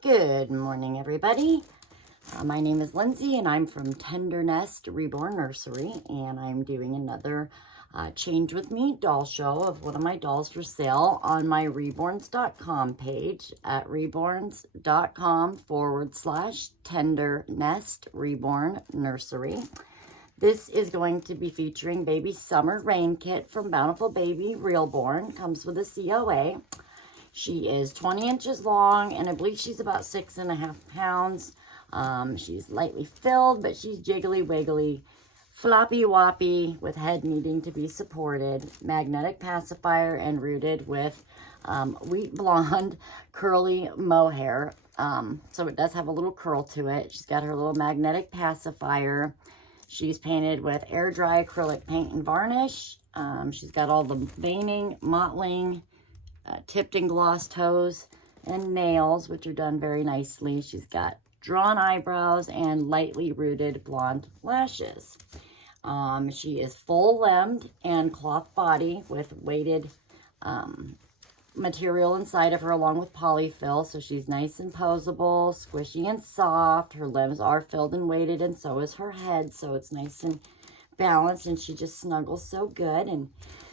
Good morning, everybody. My name is Lindsay, and I'm from Tender Nest Reborn Nursery, and I'm doing another Change With Me doll show of one of my dolls for sale on my reborns.com page at reborns.com/Tender Nest Reborn Nursery. This is going to be featuring Baby Summer Rain Kit from Bountiful Baby Reborn. Comes with a COA. She is 20 inches long, and I believe she's about 6.5 pounds. She's lightly filled, but she's jiggly wiggly, floppy woppy, with head needing to be supported, magnetic pacifier, and rooted with wheat blonde curly mohair. So it does have a little curl to it. She's got her little magnetic pacifier. She's painted with air dry acrylic paint and varnish. She's got all the veining, mottling, tipped and gloss toes and nails, which are done very nicely. She's got drawn eyebrows and lightly rooted blonde lashes. She is full limbed and cloth body with weighted material inside of her along with polyfill, so she's nice and posable, squishy and soft. Her limbs are filled and weighted, and so is her head, so it's nice and balanced, and she just snuggles so good. And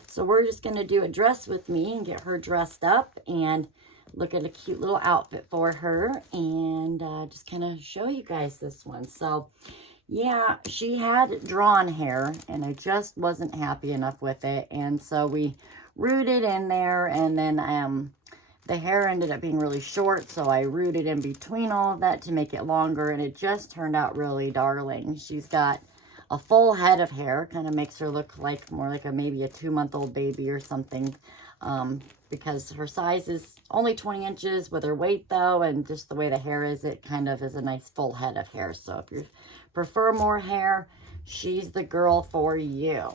so we're just going to do a dress with me and get her dressed up and look at a cute little outfit for her, and just kind of show you guys this one. So yeah, she had drawn hair, and I just wasn't happy enough with it, and so we rooted in there, and then the hair ended up being really short, so I rooted in between all of that to make it longer, and it just turned out really darling. She's got a full head of hair, kind of makes her look like more like maybe a 2-month-old baby or something, because her size is only 20 inches with her weight though, and just the way the hair is, it kind of is a nice full head of hair. So if you prefer more hair, she's the girl for you.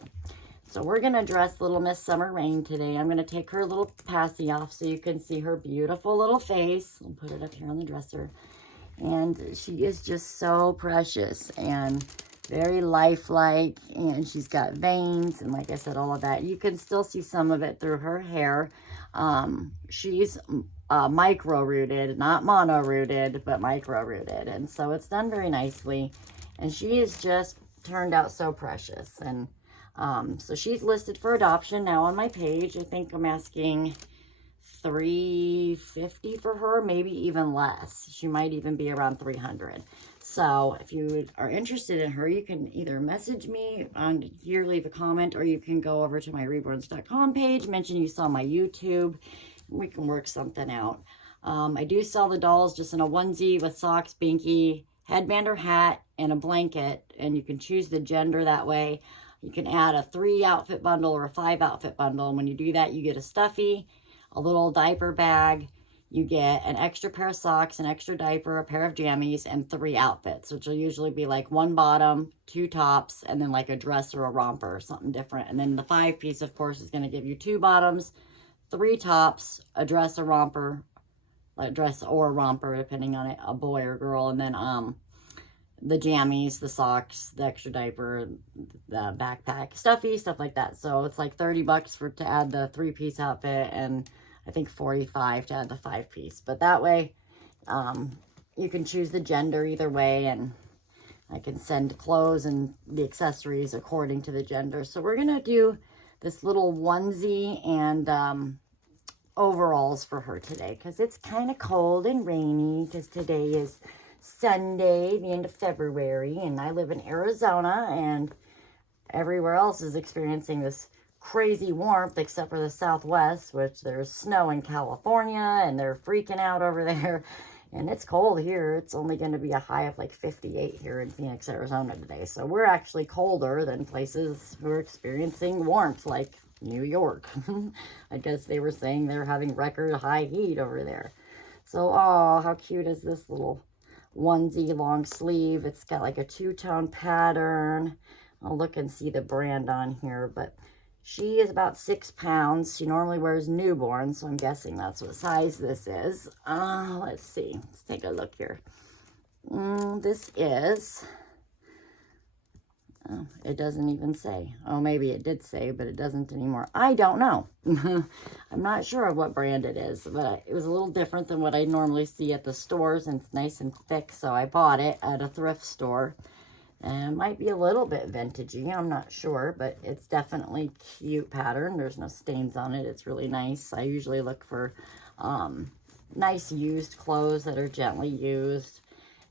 So we're going to dress little Miss Summer Rain today. I'm going to take her little passy off so you can see her beautiful little face. I'll put it up here on the dresser. And she is just so precious and very lifelike, and she's got veins, and like I said, all of that. You can still see some of it through her hair. She's micro rooted, not mono rooted, but micro rooted, and so it's done very nicely, and she is just turned out so precious. And so she's listed for adoption now on my page. I think I'm asking $350 for her, maybe even less. She might even be around $300. So if you are interested in her, you can either message me on here, leave a comment, or you can go over to my reborns.com page, mention you saw my YouTube, and we can work something out. I do sell the dolls just in a onesie with socks, binky, headband or hat, and a blanket, and you can choose the gender that way. You can add a 3-outfit bundle or a 5-outfit bundle, and when you do that, you get a stuffy, a little diaper bag, you get an extra pair of socks, an extra diaper, a pair of jammies, and 3 outfits, which will usually be like 1 bottom, 2 tops, and then like a dress or a romper or something different. And then the 5-piece, of course, is going to give you 2 bottoms, 3 tops, a dress, a romper, a dress or a romper, depending on it, a boy or girl, and then the jammies, the socks, the extra diaper, the backpack, stuffy, stuff like that. So it's like $30 to add the 3-piece outfit, and I think $45 to add the 5-piece. But that way, you can choose the gender either way, and I can send clothes and the accessories according to the gender. So we're gonna do this little onesie and overalls for her today, because it's kind of cold and rainy, because today is Sunday, the end of February, and I live in Arizona, and everywhere else is experiencing this crazy warmth except for the Southwest, which there's snow in California, and they're freaking out over there, and it's cold here. It's only going to be a high of like 58 here in Phoenix, Arizona today, so we're actually colder than places who are experiencing warmth like New York. I guess they were saying they're having record high heat over there. So, oh, how cute is this little onesie long sleeve? It's got like a 2-tone pattern. I'll look and see the brand on here, but she is about 6 pounds. She normally wears newborn, so I'm guessing that's what size this is. Let's see. Let's take a look here. This is Oh, it doesn't even say. Oh, maybe it did say, but it doesn't anymore. I don't know. I'm not sure of what brand it is, but it was a little different than what I normally see at the stores, and it's nice and thick, so I bought it at a thrift store. And it might be a little bit vintagey, I'm not sure, but it's definitely cute pattern. There's no stains on it. It's really nice. I usually look for nice used clothes that are gently used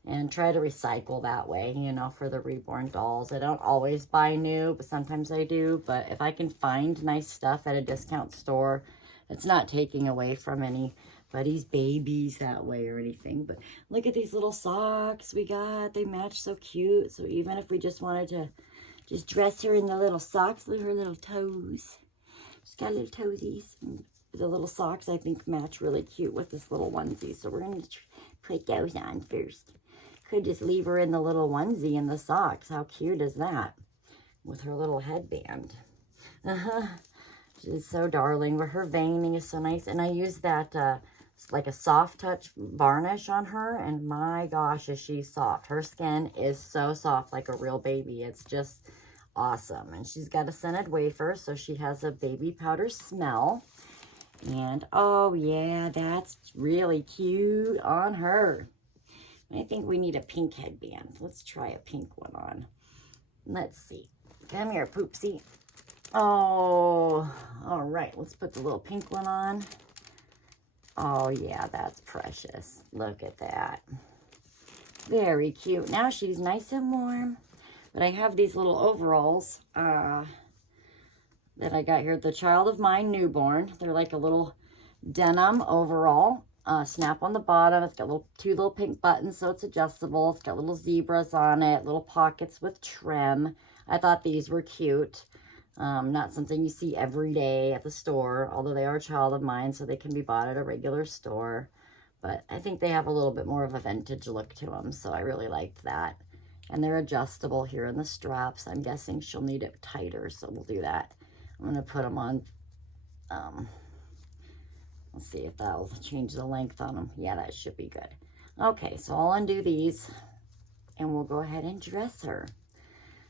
and try to recycle that way, you know, for the Reborn dolls. I don't always buy new, but sometimes I do. But if I can find nice stuff at a discount store, it's not taking away from anybody's babies that way or anything. But look at these little socks we got. They match so cute. So even if we just wanted to just dress her in the little socks, look at her little toes. She's got little toesies. The little socks, I think, match really cute with this little onesie. So we're going to put those on first. Could just leave her in the little onesie and the socks. How cute is that? With her little headband. She's so darling. But her veining is so nice. And I use that like a soft touch varnish on her. And my gosh, is she soft. Her skin is so soft, like a real baby. It's just awesome. And she's got a scented wafer, so she has a baby powder smell. And oh yeah, that's really cute on her. I think we need a pink headband. Let's try a pink one on. Let's see. Come here, Poopsie. Oh, all right. Let's put the little pink one on. Oh, yeah, that's precious. Look at that. Very cute. Now she's nice and warm. But I have these little overalls that I got here. The Child of Mine Newborn. They're like a little denim overall. Snap on the bottom. It's got two little pink buttons, so it's adjustable. It's got little zebras on it, little pockets with trim. I thought these were cute. Not something you see every day at the store, although they are a Child of Mine, so they can be bought at a regular store. But I think they have a little bit more of a vintage look to them, so I really liked that. And they're adjustable here in the straps. I'm guessing she'll need it tighter, so we'll do that. I'm going to put them on... Let's see if that'll change the length on them. Yeah, that should be good. Okay, so I'll undo these and we'll go ahead and dress her.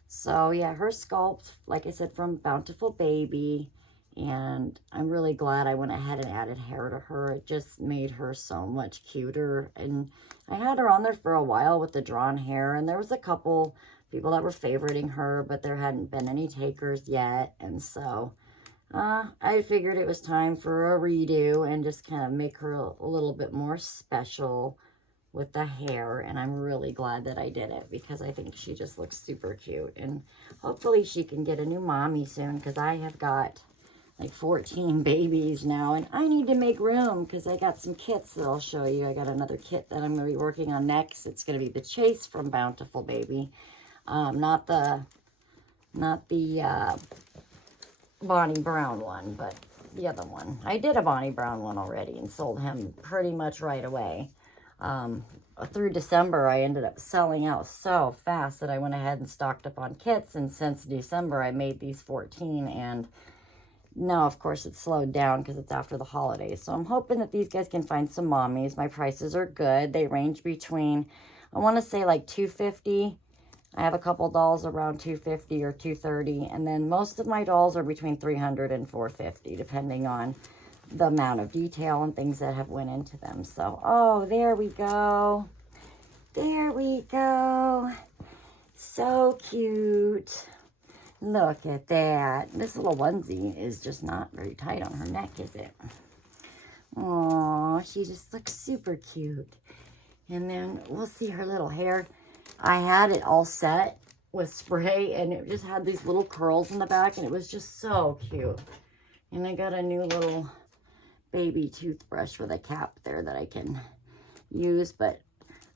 So yeah, her sculpt, like I said, from Bountiful Baby. And I'm really glad I went ahead and added hair to her. It just made her so much cuter. And I had her on there for a while with the drawn hair. And there was a couple people that were favoriting her, but there hadn't been any takers yet. And so... I figured it was time for a redo and just kind of make her a little bit more special with the hair. And I'm really glad that I did it because I think she just looks super cute. And hopefully she can get a new mommy soon because I have got like 14 babies now. And I need to make room because I got some kits that I'll show you. I got another kit that I'm going to be working on next. It's going to be the Chase from Bountiful Baby. Not the Bonnie Brown one, but the other one. I did a Bonnie Brown one already and sold him pretty much right away. Through December, I ended up selling out so fast that I went ahead and stocked up on kits, and since December, I made these 14, and now, of course, it's slowed down because it's after the holidays. So I'm hoping that these guys can find some mommies. My prices are good. They range between, I want to say like $250. I have a couple dolls around $250 or $230, and then most of my dolls are between $300 and $450, depending on the amount of detail and things that have went into them. So, oh, there we go. There we go. So cute. Look at that. This little onesie is just not very tight on her neck, is it? Oh, she just looks super cute. And then we'll see her little hair. I had it all set with spray, and it just had these little curls in the back, and it was just so cute. And I got a new little baby toothbrush with a cap there that I can use, but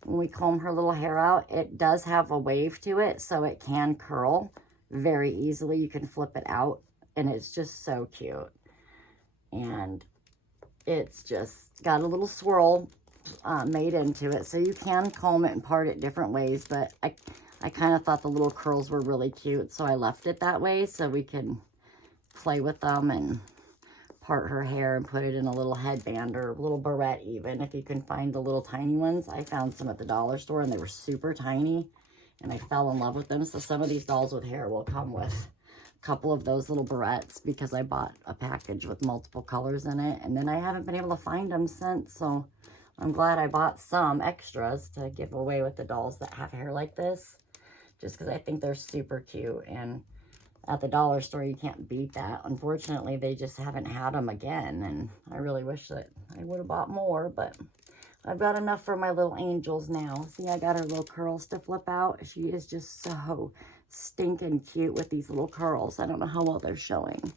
when we comb her little hair out, it does have a wave to it, so it can curl very easily. You can flip it out, and it's just so cute. And it's just got a little swirl made into it, so you can comb it and part it different ways, but I kind of thought the little curls were really cute, so I left it that way so we can play with them and part her hair and put it in a little headband or a little barrette even, if you can find the little tiny ones. I found some at the dollar store and they were super tiny, and I fell in love with them. So some of these dolls with hair will come with a couple of those little barrettes because I bought a package with multiple colors in it. And then I haven't been able to find them since. So I'm glad I bought some extras to give away with the dolls that have hair like this. Just because I think they're super cute. And at the dollar store, you can't beat that. Unfortunately, they just haven't had them again. And I really wish that I would have bought more, but I've got enough for my little angels now. See, I got her little curls to flip out. She is just so stinking cute with these little curls. I don't know how well they're showing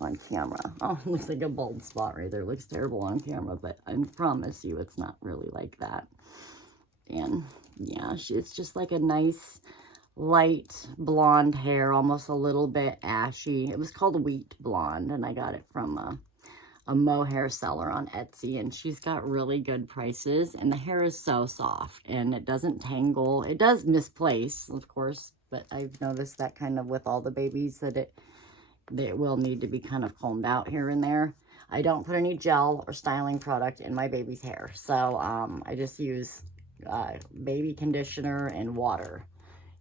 on camera. Oh, it looks like a bald spot right there. It looks terrible on camera, but I promise you it's not really like that. And yeah, it's just like a nice light blonde hair, almost a little bit ashy. It was called Wheat Blonde, and I got it from a mohair seller on Etsy, and she's got really good prices, and the hair is so soft and it doesn't tangle. It does misplace, of course, but I've noticed that kind of with all the babies that it will need to be kind of combed out here and there. I don't put any gel or styling product in my baby's hair, so I just use baby conditioner and water,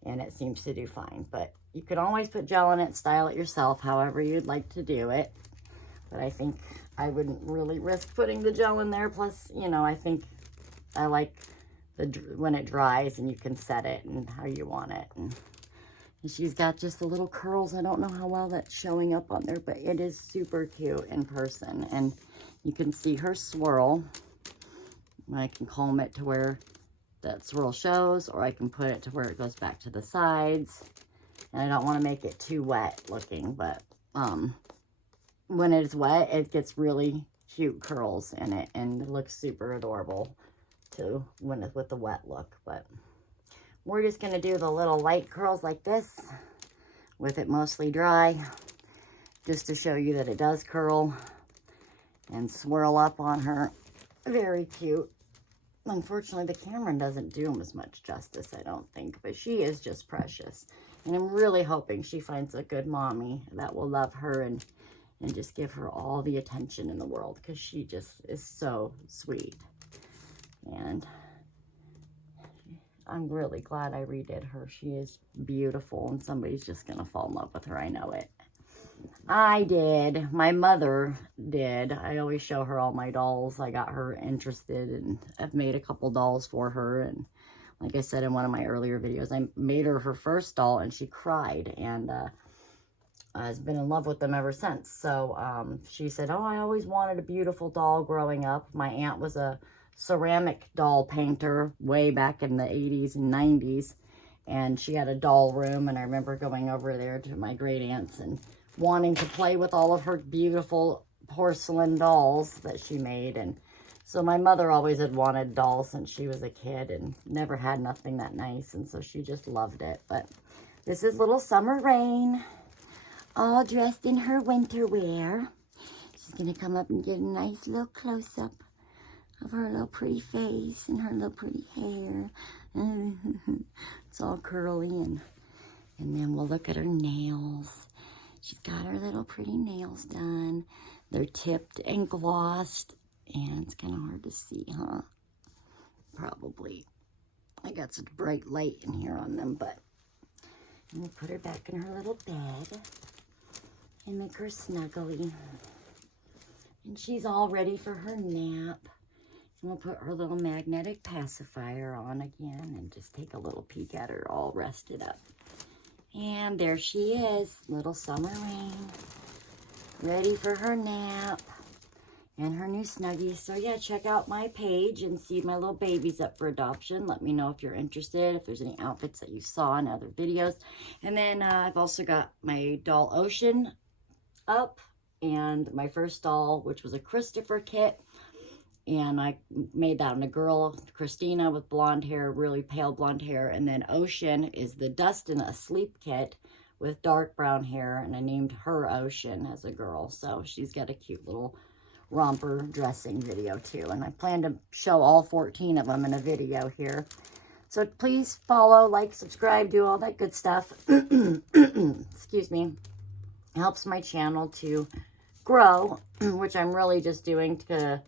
and it seems to do fine. But you can always put gel in it, style it yourself, however you'd like to do it. But I think I wouldn't really risk putting the gel in there. Plus, you know, I think I like when it dries and you can set it and how you want it. And she's got just the little curls. I don't know how well that's showing up on there, but it is super cute in person. And you can see her swirl. I can comb it to where that swirl shows, or I can put it to where it goes back to the sides. And I don't want to make it too wet looking, but when it's wet, it gets really cute curls in it, and it looks super adorable too when it's with the wet look. But we're just going to do the little light curls like this with it mostly dry, just to show you that it does curl and swirl up on her. Very cute. Unfortunately, the camera doesn't do them as much justice, I don't think, but she is just precious. And I'm really hoping she finds a good mommy that will love her and just give her all the attention in the world, because she just is so sweet. And I'm really glad I redid her. She is beautiful, and somebody's just going to fall in love with her. I know it. I did. My mother did. I always show her all my dolls. I got her interested, and I've made a couple dolls for her. And like I said in one of my earlier videos, I made her first doll, and she cried, and has been in love with them ever since. So she said, oh, I always wanted a beautiful doll growing up. My aunt was a ceramic doll painter way back in the 80s and 90s, and she had a doll room, and I remember going over there to my great aunt's and wanting to play with all of her beautiful porcelain dolls that she made. And so my mother always had wanted dolls since she was a kid and never had nothing that nice, and so she just loved it. But this is little Summer Rain, all dressed in her winter wear. She's going to come up and get a nice little close-up of her little pretty face and her little pretty hair. It's all curly, and then we'll look at her nails. She's got her little pretty nails done. They're tipped and glossed, and it's kind of hard to see, huh? Probably. I got such bright light in here on them, but I'm going to put her back in her little bed and make her snuggly. And she's all ready for her nap. And we'll put her little magnetic pacifier on again and just take a little peek at her all rested up. And there she is, little Summer Rain, ready for her nap and her new Snuggies. So yeah, check out my page and see my little babies up for adoption. Let me know if you're interested, if there's any outfits that you saw in other videos. And then I've also got my doll Ocean up, and my first doll, which was a Christopher kit. And I made that on a girl, Christina, with blonde hair, really pale blonde hair. And then Ocean is the Dustin Asleep kit with dark brown hair. And I named her Ocean as a girl. So she's got a cute little romper dressing video too. And I plan to show all 14 of them in a video here. So please follow, like, subscribe, do all that good stuff. Excuse me. It helps my channel to grow, which I'm really just doing to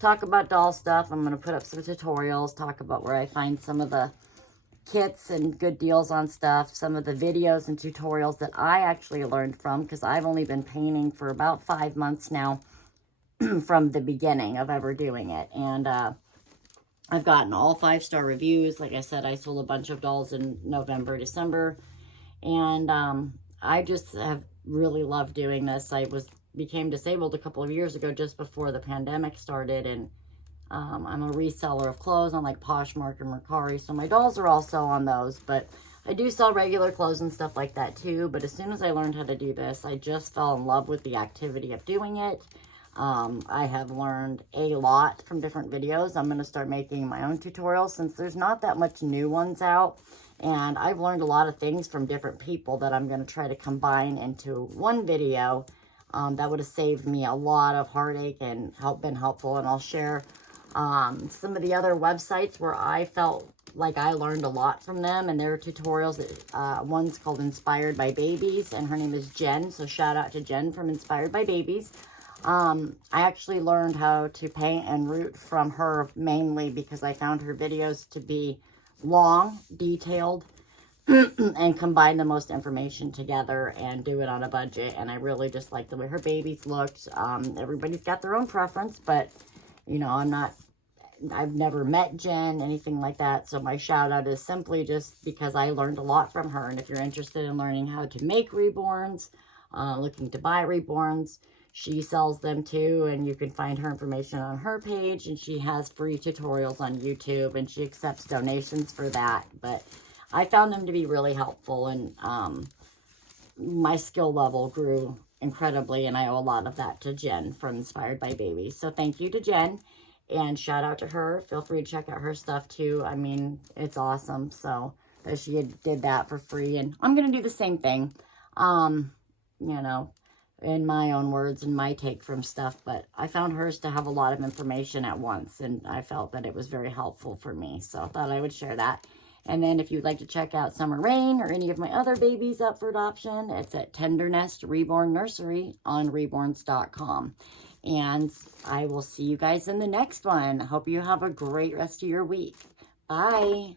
talk about doll stuff. I'm going to put up some tutorials, talk about where I find some of the kits and good deals on stuff, some of the videos and tutorials that I actually learned from, because I've only been painting for about 5 months now from the beginning of ever doing it. And I've gotten all 5-star reviews. Like I said, I sold a bunch of dolls in November, December, and I just have really loved doing this. I became disabled a couple of years ago, just before the pandemic started, and I'm a reseller of clothes on like Poshmark and Mercari, so my dolls are also on those, but I do sell regular clothes and stuff like that too. But as soon as I learned how to do this, I just fell in love with the activity of doing it. I have learned a lot from different videos. I'm going to start making my own tutorials since there's not that much new ones out, and I've learned a lot of things from different people that I'm going to try to combine into one video. That would have saved me a lot of heartache and been helpful, and I'll share some of the other websites where I felt like I learned a lot from them and their tutorials. One's called Inspired by Babies, and her name is Jen, so shout out to Jen from Inspired by Babies. I actually learned how to paint and root from her mainly because I found her videos to be long, detailed, and combine the most information together and do it on a budget. And I really just like the way her babies looked. Everybody's got their own preference, but you know, I've never met Jen, anything like that. So my shout out is simply just because I learned a lot from her. And if you're interested in learning how to make reborns, looking to buy reborns, she sells them too. And you can find her information on her page. And she has free tutorials on YouTube, and she accepts donations for that. But I found them to be really helpful, and my skill level grew incredibly, and I owe a lot of that to Jen from Inspired by Babies. So thank you to Jen, and shout out to her. Feel free to check out her stuff too. I mean, it's awesome. So that she did that for free, and I'm going to do the same thing, you know, in my own words and my take from stuff. But I found hers to have a lot of information at once, and I felt that it was very helpful for me. So I thought I would share that. And then if you'd like to check out Summer Rain or any of my other babies up for adoption, it's at Tender Nest Reborn Nursery on reborns.com. And I will see you guys in the next one. Hope you have a great rest of your week. Bye.